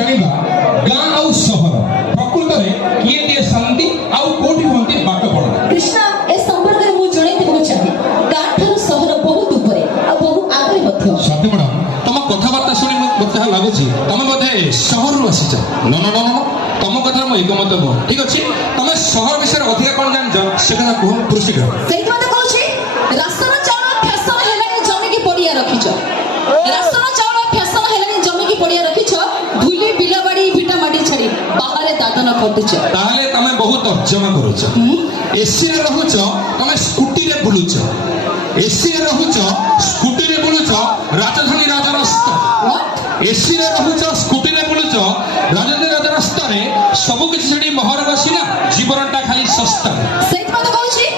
जानिबा गां आउ सहर प्रकृत रे किए दिए शांति आउ कोठी होंती बाट पड़ कृष्णा ए संपर्क रे मु जणै देबो चाहे गां ठारो सहर बहुत ऊपरे आ बहुत आगे मध्य सत्य मैडम तुम कथबार्ता शुणी मत लगुच तुम बोधे सहर रु आसी न न न तुम कथा मु एकमत नुह ठीक अच्छे तुम सहर विषय अधिक कौन जान से कथा कह पुरुषी कर सेही मते कहूची रास्तार चाउल फैशन हेलानी जमी की पड़िया रखिछ रास्तार चाउल फैशन हेलानी जमी की पड़िया रखिछ धुली बिलबाड़ी भिटा माटी छड़ी बाहरे दादन खटुछ ताहले तमे बहुत अर्जन करूछ एसी रे रहूछ तमे स्कूटी रे बुलुछ एसी रे रहूछ स्कूटी रे बुलुछ राजधानी राजरास्ता व्हाट एसी रे रहूछ स्कूटी रे बुलुछ राजधानी राजरास्ता रे सब किछ छडी महर बसी ना जीवनटा खाली सस्ता सेही मते कहूची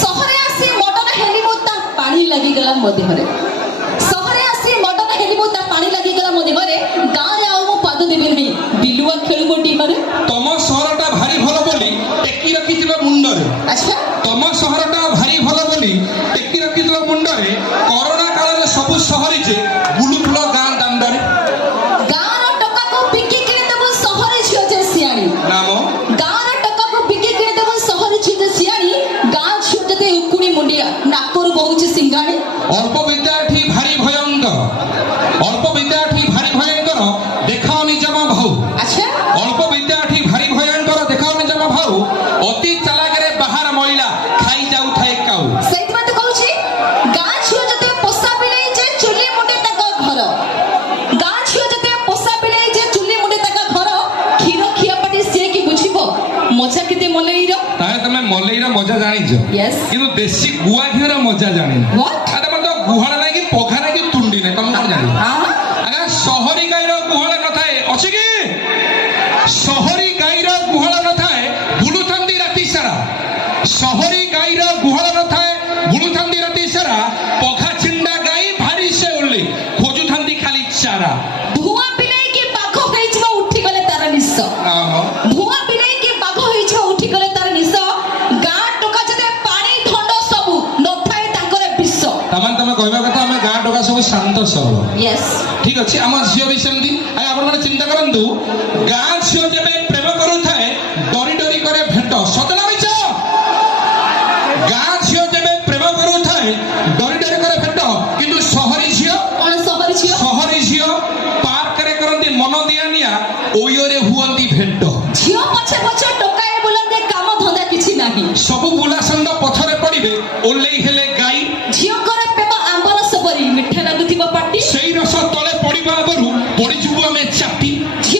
सहरे आसी मडन हेलिमुता पानी लागि गला मधे हरे सहरे आसी मडन हेलिमुता पानी लागि गला मधे हरे गां रे आउ मु पाद देबे नहीं बिलुआ खेलु मोटी हरे तम सहरटा भारी भलो बोली टेकी रखिथिबा मुंडरे अच्छा तम सहरटा भारी भलो बोली टेकी रखिथिबा मुंडरे कोरोना काल रे सब सहरी जे बुलुथुलो गां दांडरे गां रो टका को बिकी किने देबो सहरे छियो जे सियाणी नाम गां रो टका को बिकी किने देबो सहरे छियो जे सियाणी गां छियो जते उकुणी मुंडिया नाकोर बहुची सिंगाणी अल्प विद्यार्थी भारी भयंकर अल्प विद्यार्थी भारी भयंकर देखाओ निजमा भाऊ अच्छा अल्प विद्यार्थी भारी भयंकर देखाओ निजमा भाऊ अति चालाकरे बाहर महिला खाई जाऊ थाए काऊ सेही मते कहूची गां छियो जते पोसा बिलेई जे चुली मुंडे तक घर गां छियो जते पोसा बिलेई जे चुली मुंडे तक घर खीरो खिया पाटी से की बुझिबो मजा केते मलेई रो ताहे तमे मलेई रो मजा जानि छ यस किंतु देशी गुआ घिर रो मजा जानि व्हाट आ तमे तो गुहाळ नाही की पोखा नाही की तुंडी नाही तमे कोन जानि हां अगर शहरी गाईर गुहाळ न थाए अछि की शहरी गाईर गुहाळ न थाए बुलुथंदी राती सारा शहरी गाईर गुहाळ न थाए बुलुथंदी राती सारा पोखा छिंडा गाई भारी से ओली खोजुथंदी खाली चारा धुआ बिलेई की बाघ होइछबो उठी गले तार निस आहो धुआ बिलेई की बाघ होइछबो उठी गले तार निस गां टका जते पानी ठंड सब न थाए ताकर विष तमे कहबा କଥା ଆମେ ଗାଁ ଟକା ସବୁ ଶାନ୍ତ ସରଳ यस ठीक अछि ଆମ ଝିଅ ବି ସେମିତି ଆଇ ଆପଣ ମାନେ ଚିନ୍ତା କରନ୍ତୁ ଗାଁ ଝିଅ ଯେବେ ପ୍ରେମ କରୁଥାଏ ଡରି ଡରି करे भेट ସତନା ମିଛ ଗାଁ ଝିଅ ଯେବେ ପ୍ରେମ କରୁଥାଏ ଡରି ଡରି करे भेट କିନ୍ତୁ ସହରୀ ଝିଅ कोन सहर छियो ସହରୀ ଝିଅ ପାର୍କରେ କରନ୍ତି ମନ ଦିଆନିଆ ଓୟରେ ହୁଅନ୍ତି भेट झियो पछे पछे टोकाए बुलंदे काम धंदा किछि नाही ସବୁ ବୁଲା ଷଣ୍ଢ ପଥରେ ପଡ଼ିବେ ଓଲେଇ